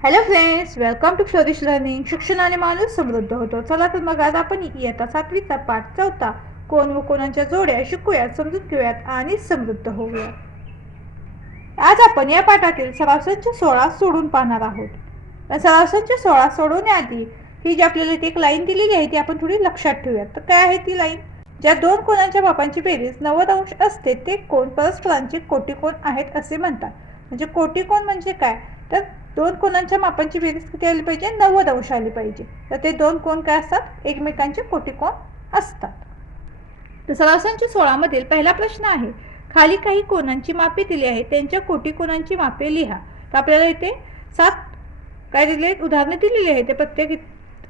Hello friends welcome to Flourish Learning शिक्षणाने माणूस समृद्ध होतो. चला तर मग आज आपण इयत्ता सातवीचा पाठ चौथा. कोण व कोणाच्या जोड्या शिकूयात समजून घेऊयात आणि समृद्ध होऊयात. आज आपण या पाठातील सरासंच सोळा सोडून पाहणार आहोत. तर सोळा सोडवण्याआधी ही जी आपल्याला ती एक लाईन दिलेली आहे ती आपण थोडी लक्षात ठेवूयात. तर काय आहे ती लाईन? ज्या दोन कोणांच्या बापांची बेरीज नव्वद अंश असते ते कोण? परस्परांचे कोटिकोण आहेत असे म्हणतात. म्हणजे कोटिकोण म्हणजे काय? तर दोन कोणांच्या मापांची बेरीज किती आली पाहिजे नव्वद अंश आली पाहिजे. तर ते दोन कोण काय असतात? एकमेकांचे कोटिकोण असतात. तर सरासंच सोळामधील पहिला प्रश्न आहे खाली काही कोणांची मापे दिली आहे त्यांच्या कोटिकोणांची मापे लिहा. तर आपल्याला इथे सात काय दिले आहेत? उदाहरणे दिलेली आहे ते प्रत्येक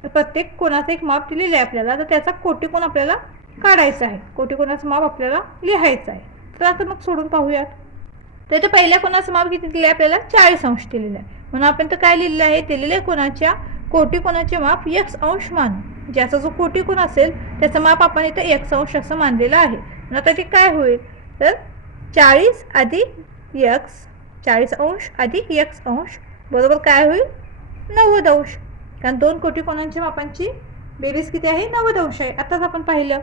प्रत्येक कोणाचं एक माप दिलेलं आहे आपल्याला. तर त्याचा कोटिकोण आपल्याला काढायचा आहे. कोटिकोणाचं माप आपल्याला लिहायचं आहे. तर आता मग सोडून पाहूयात. तर इथे पहिल्या कोणाचं माप किती दिले आपल्याला चाळीस अंश दिलेलं आहे. म्हणून आपण तर काय लिहिलेलं आहे? दिलेल्या कोणाच्या? कोटी कोणाचे माप? यक्स अंश मानू. ज्याचा जो कोटी कोण असेल त्याचं माप आपण इथं यक्स अंश असं मानलेलं आहे. मग आता ते काय होईल? तर चाळीस अधिक यक्स चाळीस अंश अधिक यक्स अंश बरोबर काय होईल? नव्वद अंश. कारण दोन कोटी कोणांची मापांची बेरीज किती आहे? नव्वद अंश आहे. आताच आपण पाहिलं.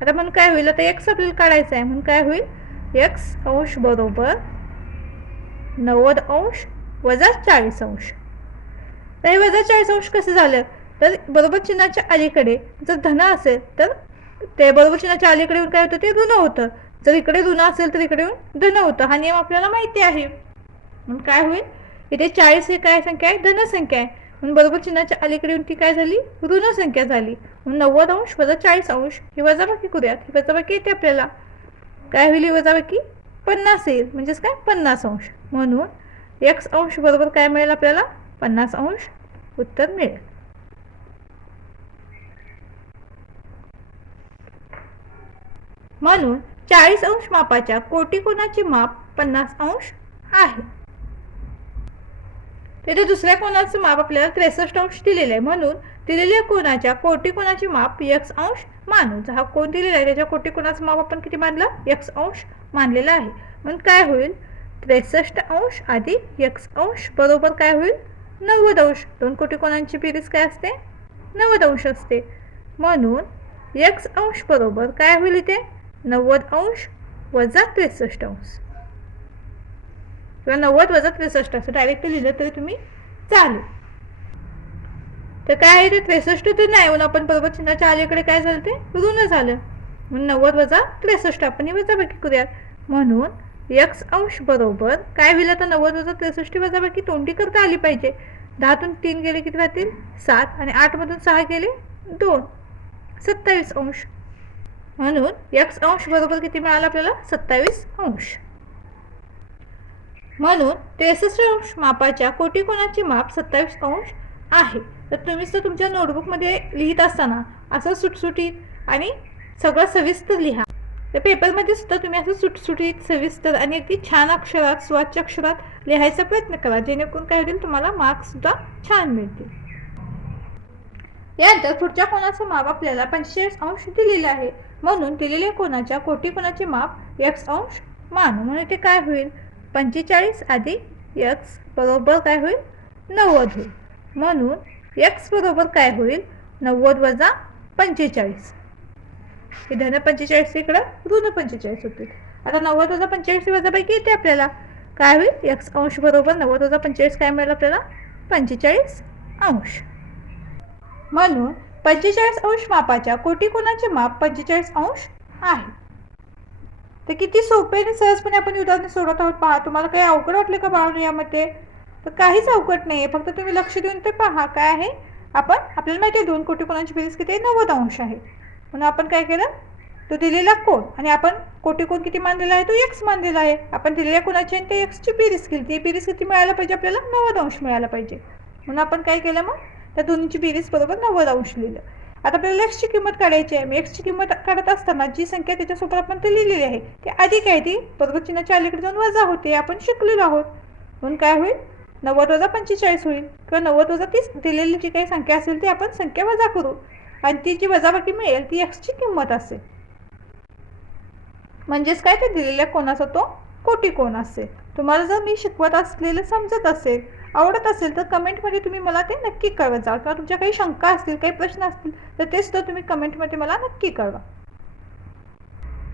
आता म्हणून काय होईल? आता एक्स आपल्याला काढायचं आहे. म्हणून काय होईल? एक्स अंश बरोबर नव्वद अंश वजा चाळीस अंश. तर वजा चाळीस अंश कसं झालं? तर बरोबर चिन्हाच्या अलीकडे जर धन असेल तर ते बरोबर चिन्हाच्या अलीकडे येऊन काय होतं? ते ऋण होतं. जर इकडे ऋण असेल तर इकडे येऊन धन होतं. हा नियम आपल्याला माहिती आहे. म्हणून काय होईल? इथे चाळीस ही काय संख्या आहे? धनसंख्या आहे. म्हणून बरोबर चिन्हाच्या अलीकडे येऊन ती काय झाली? ऋण संख्या झाली. म्हणून नव्वद अंश वजा चाळीस अंश ही वजाबाकी करूयात. ही वजाबाकी येते आपल्याला. काय होईल? ही वजाबाकी पन्नास येईल. म्हणजेच काय? पन्नास अंश. म्हणून एक्स अंश बरोबर काय मिळेल आपल्याला? पन्नास अंश उत्तर मिळेल. म्हणून चाळीस अंश मापाच्या कोटिकोणाचे माप पन्नास अंश आहे? तिथे दुसऱ्या कोणाचं माप आपल्याला त्रेसष्ट अंश दिलेलं आहे. म्हणून दिलेल्या कोणाच्या कोटीकोनाचे माप यक्स अंश मानू हा कोण दिलेला आहे? त्याच्या कोटी कोणाचं माप आपण किती मानलं? यक्स अंश मानलेलं आहे. म्हणून काय होईल? त्रेसष्ट अंश अधिक यक्ष अंश बरोबर काय होईल? नव्वद अंश. दोन कोटी कोणांची बेरीज काय असते? नव्वद अंश असते. म्हणून यक्ष अंश बरोबर काय होईल इथे? नव्वद अंश वजा त्रेसष्ट अंश. किंवा नव्वद वजा त्रेसष्ट असं डायरेक्ट लिहिलं तरी तुम्ही चालेल. तर काय आहे ते? त्रेसष्ट तर नाही म्हणून आपण बरोबर चिन्हाच्या अलीकडे काय झालं ते? ऋण झालं. म्हणून नव्वद वजा त्रेसष्ट आपण ही वजाबाकी करूयात. म्हणून यक्स अंश बरोबर. काय होईल आता नव्वद वजा त्रेसष्ट वजाबाकी तोंडी करता आली पाहिजे. दहातून तीन गेले किती राहतील? सात. आणि आठमधून सहा गेले? दोन. सत्तावीस अंश. म्हणून यक्स अंश बरोबर किती मिळालं आपल्याला? सत्तावीस अंश. म्हणून त्रेसष्ट अंश मापाच्या कोटीकोणाची माप सत्तावीस अंश आहे. तर तुम्हीच तर तुमच्या नोटबुकमध्ये लिहित असताना असं सुटसुटीत आणि सगळं सविस्तर लिहा. तर पेपरमध्ये सुद्धा तुम्ही असं सुटसुटीत सविस्तर आणि अगदी छान अक्षरात स्वच्छ अक्षरात लिहायचा प्रयत्न करा. जेणेकरून काय होईल तुम्हाला मार्क्ससुद्धा छान मिळतील. यानंतर पुढच्या कोणाचं माप आपल्याला पंचेचाळीस अंश दिलेलं आहे. म्हणून दिलेल्या कोणाच्या कोटी कोणाचे माप? यक्स अंश मानू. म्हणून ते काय होईल? पंचेचाळीस आधी यक्स बरोबर काय होईल? नव्वद होईल. म्हणून यक्स बरोबर काय होईल? नव्वद वजा पंचेचाळीस. हे धन पंचेचाळीस इकडं ऋण पंचेचाळीस होतील. आता नव्वद वजा पंचेचाळीस वजापैकी येते आपल्याला. काय होईल? एक्स अंश बरोबर नव्वद वजा पंचेचाळीस काय मिळेल आपल्याला? पंचेचाळीस अंश. म्हणून पंचेचाळीस अंश मापाच्या कोटी कोणाचे माप पंचेचाळीस अंश आहे. तर किती सोपे आणि सहजपणे आपण उदाहरण सोडत आहोत पहा. तुम्हाला काही अवघड वाटले का बाळून यामध्ये? तर काहीच अवघड नाही आहे फक्त तुम्ही लक्ष देऊन ते पहा. काय आहे? आपण आपल्याला माहिती आहे दोन कोटी कोणाची बेरीज किती आहे? नव्वद अंश आहे. म्हणून आपण काय केलं? तो दिलेला कोण? आणि आपण कोटी कोण किती मानलेला आहे? तो एक्स मानलेला आहे. आपण दिलेल्या कोणाची आणि त्या एक्सची बेरीज केली. ती बेरीज किती मिळायला पाहिजे? आपल्याला नव्वद अंश मिळायला पाहिजे. म्हणून आपण काय केलं मग? त्या दोन्हीची बेरीज बरोबर नव्वद अंश लिहिलं. आता आपल्याला एक्सची किंमत काढायची आहे. मी एक्सची किंमत काढत असताना जी संख्या त्याच्यासोबत आपण ते लिहिलेली आहे ती अधिक आहे ती. बरोबर चिन्हाच्या अलीकडे जाऊन वजा होते. आपण शिकलेलो आहोत. म्हणून काय होईल? नव्वद वजा पंचेचाळीस होईल. किंवा नव्वद वजा तीस दिलेली जी काही संख्या असेल ती आपण संख्या वजा करू. आणि ती जी वजाबाकी मिळेल ती एक्सची किंमत असेल. म्हणजेच काय ते दिलेल्या कोणाचा तो? कोटी कोण असेल. तुम्हाला जर मी शिकवत असलेलं समजत असेल आवडत असेल तर कमेंटमध्ये तुम्ही मला ते नक्की कळवत जा किंवा तुमच्या काही शंका असतील काही प्रश्न असतील तर ते सुद्धा तुम्ही कमेंटमध्ये मला नक्की कळवा.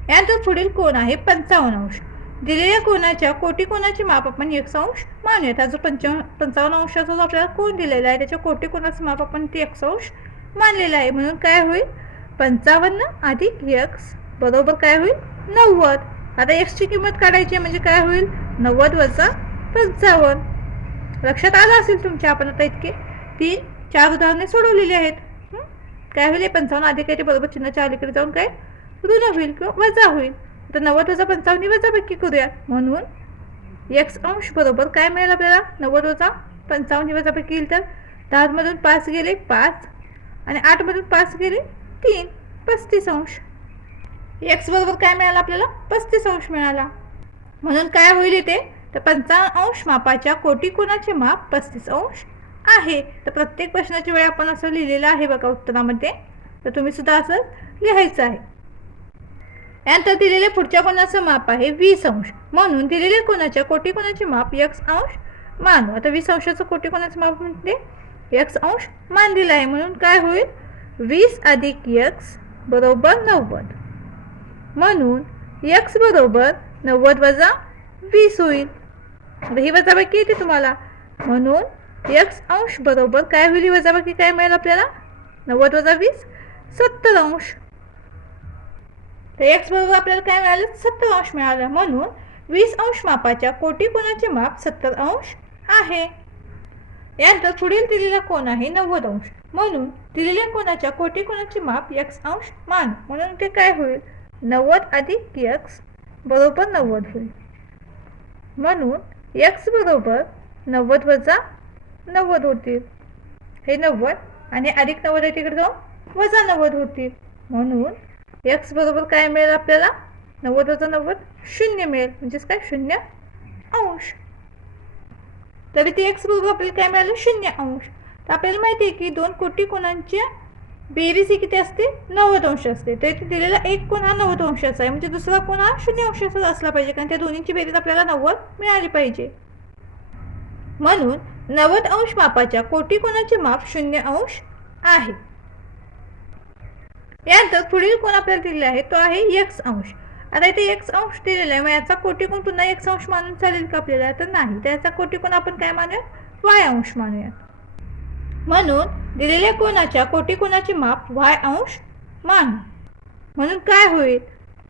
यानंतर पुढील कोण आहे? पंचावन्न अंश. दिलेल्या कोणाच्या कोटी कोणाचे माप आपण एक अंश मानूयात हा जो पंचावन्न पंचावन्न अंशाचा जो आपल्याला कोण दिलेला आहे त्याच्या कोटी कोणाचं माप आपण ते एक अंश मानलेलं आहे. म्हणून काय होईल? पंचावन्न अधिक एक्स बरोबर काय होईल? नव्वद. आता एक्सची किंमत काढायची आहे म्हणजे काय होईल? नव्वद वजा पंचावन्न. लक्षात आलं असेल तुमच्या आपण आता इतके? तीन चार उदाहरणे सोडवलेली आहेत. काय होईल? पंचावन्न अधिक आहे ते बरोबर चिन्हाच्या अलीकडे जाऊन काय? ऋण होईल किंवा वजा होईल. तर नव्वद वजा पंचावन्न वजा करूया. म्हणून एक्स अंश बरोबर काय मिळेल आपल्याला? नव्वद वजा पंचावन्न वजा येईल तर? दहामधून पाच गेले पाच. आणि आठमधून पाच गेले तीन पस्तीस अंश. एक्स बरोबर काय मिळालं आपल्याला? पस्तीस अंश मिळाला. म्हणून काय होईल इथे? तर पंचावन्न अंश मापाच्या कोटी कोणाचे माप? पस्तीस अंश आहे. तर प्रत्येक प्रश्नाच्या वेळी आपण असं लिहिलेलं आहे बघा उत्तरामध्ये. तर तुम्ही सुद्धा असं लिहायचं आहे. यानंतर दिलेले पुढच्या कोणाचं माप आहे? वीस अंश. म्हणून दिलेल्या कोणाच्या कोटी कोणाचे माप? यक्स अंश मानू. आता वीस अंशाचं कोटी कोणाचं माप म्हणते? यक्स अंश मानलेलं आहे. म्हणून काय होईल? वीस अधिक यक्स बरोबर नव्वद. म्हणून यक्स बरोबर नव्वद वजा वीस होईल. आता ही वजाबाकी येते तुम्हाला. म्हणून यक्स अंश बरोबर काय होईल? ही वजाबाकी काय मिळेल आपल्याला? नव्वद वजा वीस सत्तर अंश. तर एक्स बरोबर आपल्याला काय मिळालं? सत्तर अंश मिळालं. म्हणून वीस अंश मापाच्या कोटी कोणाचे माप? सत्तर अंश आहे. यानंतर पुढील दिलेला कोण आहे नव्वद अंश. म्हणून दिलेल्या कोणाच्या कोटी कोणाची माप यक्स अंश मान म्हणून ते काय होईल? नव्वद अधिक यक्स बरोबर नव्वद होईल. म्हणून यक्स बरोबर नव्वद वजा नव्वद होतील. हे नव्वद आणि अधिक नव्वद आहे तिकडे जाऊन वजा नव्वद होतील. म्हणून एक्स बरोबर काय मिळेल आपल्याला? नव्वद वजा नव्वद शून्य मिळेल. म्हणजेच काय? शून्य अंश. तरी ते एक्स बरोबर आपल्याला काय मिळालं? शून्य अंश. तर आपल्याला माहिती आहे की दोन कोटी कोणांच्या बेरीज ही किती असते? नव्वद अंश असते. तर इथे दिलेला एक कोण हा नव्वद अंशाचा आहे. म्हणजे दुसरा कोण हा शून्य अंशाचा असला पाहिजे. कारण त्या दोन्हींची बेरीज आपल्याला नव्वद मिळाली पाहिजे. म्हणून नव्वद अंश मापाच्या कोटी कोणाचे माप शून्य अंश आहे. यानंतर पुढील कोण आपल्याला दिलेला आहे तो आहे एक्स अंश. आता इथे एक्स अंश दिलेला आहे. मग याचा कोटिकोण पुन्हा एक्स अंश मानून चालेल का आपल्याला? तर नाही. त्याचा याचा कोटिकोण आपण काय मानूया वाय अंश मानूयात. म्हणून दिलेल्या कोणाच्या कोटिकोणाचे माप वाय अंश मानू. म्हणून काय होईल?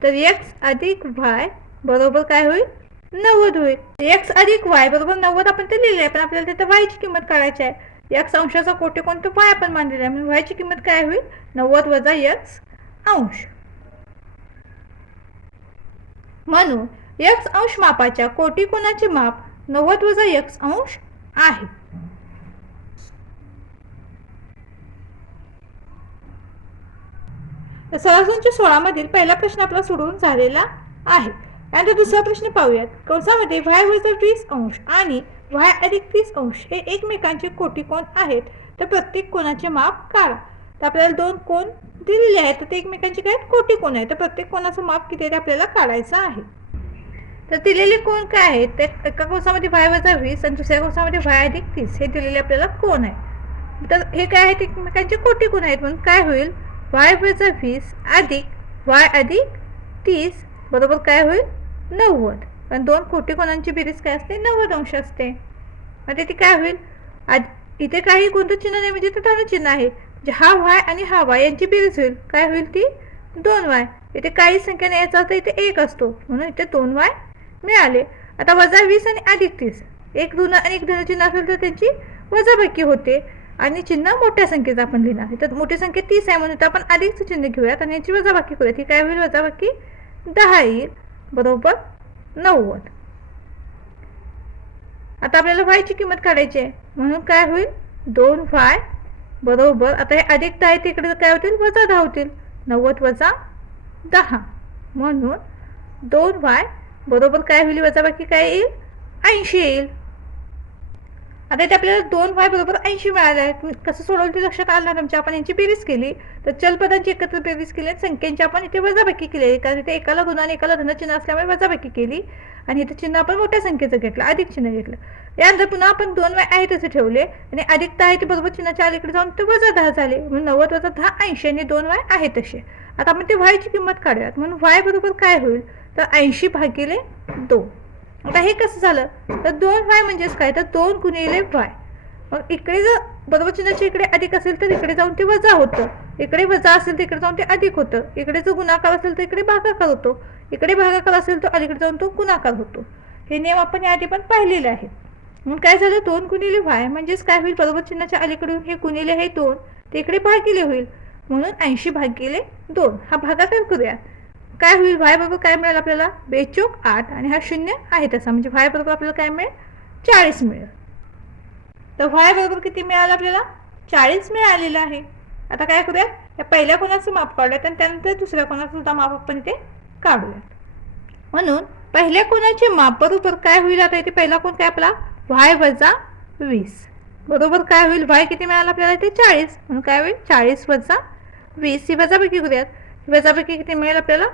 तर एक्स अधिक वाय बरोबर काय होईल? नव्वद होईल. एक्स अधिक वाय बरोबर नव्वद आपण ते लिहिले आहे पण आपल्याला तिथं वायची किंमत काढायची आहे. एक्स अंशाचा कोटी कोणतं वाय आपण मानलेला आहे. म्हणून वायची किंमत काय होईल? नव्वद वजा एक्स अंश. म्हणून यक्ष अंश मापाच्या कोटी कोणाचे माप नव्वद वजा यक्ष अंश आहे. तर सोळा सोळामधील पहिला प्रश्न आपला सोडवून झालेला आहे. त्यानंतर दुसरा प्रश्न पाहूयात. कंसामध्ये वाय वजा वीस अंश आणि वाय अधिक वीस अंश हे एकमेकांचे कोटी कोण आहेत. तर प्रत्येक कोणाचे माप काढा. तर आपल्याला दोन कोण दिलेले आहेत. तर ते एकमेकांचे काय आहेत? कोटी कोण आहे तर प्रत्येक कोणाचं माप किती आहे ते आपल्याला काढायचं आहे. तर दिलेले कोण काय आहेत? ते एका कोसामध्ये वाय वजा वीस आणि दुसऱ्या कोसामध्ये वाय अधिक तीस. हे दिलेले आपल्याला कोण आहे? तर हे काय आहेत? एकमेकांचे कोटी कोण आहेत? म्हणून काय होईल? वाय वजा वीस अधिक वाय अधिक तीस बरोबर काय होईल? नव्वद. पण दोन कोटी कोणांची बेरीज काय असते? नव्वद अंश असते. मग ती काय होईल? आधी इथे काही कोणतं चिन्ह नाही म्हणजे ते चिन्ह आहे. म्हणजे हा वाय आणि हा वाय यांची बेरीज होईल. काय होईल ती? दोन वाय. इथे काही संख्या याचा अर्थ इथे एक असतो. म्हणून इथे दोन वाय मिळाले. आता वजा वीस आणि अधिक तीस. एक ऋण आणि एक धन चिन्ह असेल तर त्यांची वजाबाकी होते. आणि चिन्ह मोठ्या संख्येचं आपण लिहिणार. तर मोठी संख्या तीस आहे म्हणून तर आपण अधिकचं चिन्ह घेऊयात आणि याची वजाबाकी करूयात. ही काय होईल? वजाबाकी दहा येईल. बरोबर? नव्वद. आता आपल्याला वायची किंमत काढायची आहे. म्हणून काय होईल? दोन वाय बरोबर. आता हे अधिक दहा आहे तिकडे काय होतील? वजा दहा होतील. नव्वद वजा दहा. म्हणून दोन वाय बरोबर काय होईल? वजाबाकी काय येईल? ऐंशी येईल. आता इथे आपल्याला दोन वाय बरोबर ऐंशी मिळाले आहेत. कसं सोडवलं ते लक्षात आलं ना तुमच्या म्हणजे आपण यांची बेरीज केली. तर चलपदांची एकत्र बेरीज केली आणि संख्यांची आपण इथे वजाबाकी केली. कारण इथे एकाला गुणाने एकाला धनचिन्ह असल्यामुळे वजाबाकी केली. आणि इथं चिन्ह आपण मोठ्या संख्येचं घेतलं अधिक चिन्ह घेतलं. यानंतर पुन्हा आपण दोन वाय आहे तसे ठेवले आणि अधिक दहा आहे ते बरोबर चिन्हाच्या अलीकडे जाऊन ते वजा दहा झाले. म्हणून नव्वद वजा दहा ऐंशी आणि दोन वाय आहे तसे. आता आपण ते वायची किंमत काढूयात. म्हणून वाय बरोबर काय होईल? तर ऐंशी भागिले दोन. आता हे कसं झालं? तर दोन वाय म्हणजेच काय? तर दोन गुणिले वाय. मग इकडे जर बरोबर चिन्हाच्या इकडे अधिक असेल तर इकडे जाऊन ते वजा होतं. इकडे वजा असेल तर इकडे जाऊन ते अधिक होतं. इकडे जर गुणाकार असेल तर इकडे भागाकार होतो. इकडे भागाकार असेल तर अलीकडे जाऊन तो गुणाकार होतो. हे नियम आपण याआधी पण पाहिलेले आहेत. मग काय झालं? दोन गुणिले वाय म्हणजेच काय होईल? बरोबर चिन्हाच्या अलीकडून हे गुणिले हे दोन ते इकडे भागिले होईल. म्हणून ऐंशी भागिले दोन. हा भागाकार करूया. काय होईल? वाय बरोबर काय मिळेल आपल्याला? बेचोक आठ. आणि हा शून्य आहे तसा. म्हणजे वाय बरोबर आपल्याला काय मिळेल? चाळीस मिळेल. तर व्हाय बरोबर किती मिळालं आपल्याला? चाळीस मिळालेलं आहे. आता काय करूयात? या पहिल्या कोणाचं माप काढूयात आणि त्यानंतर दुसऱ्या कोणाचं सुद्धा माप आपण इथे काढूयात. म्हणून पहिल्या कोणाचे माप बरोबर काय होईल आता इथे? पहिला कोण काय आपला? व्हाय वजा वीस. बरोबर काय होईल? वाय किती मिळालं आपल्याला इथे? चाळीस. म्हणून काय होईल? चाळीस वजा वीस. ही वजापैकी करूयात. वजापैकी किती मिळेल आपल्याला?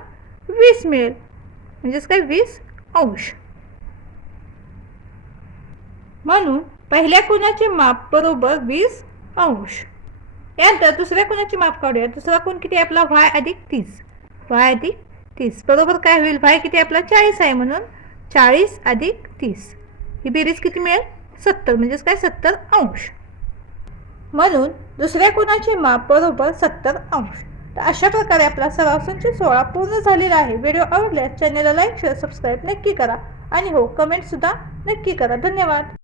वीस मिळेल. म्हणजेच काय? वीस अंश. म्हणून पहिल्या कोणाचे माप बरोबर वीस अंश. यानंतर दुसऱ्या कुणाची माप काढूया. दुसरा कोण किती आपला? वाय अधिक तीस. वाय अधिक तीस. बरोबर काय होईल? वाय किती आपला? चाळीस आहे म्हणून चाळीस अधिक तीस. ही बेरीज किती मिळेल? सत्तर. म्हणजेच काय? सत्तर अंश. म्हणून दुसऱ्या कोणाचे माप बरोबर सत्तर अंश. तर अशा प्रकारे आपला सराव संच सोळा पूर्ण झालेला आहे. व्हिडिओ आवडल्यास चॅनेलला लाईक शेअर सबस्क्राईब नक्की करा. आणि हो कमेंटसुद्धा नक्की करा. धन्यवाद.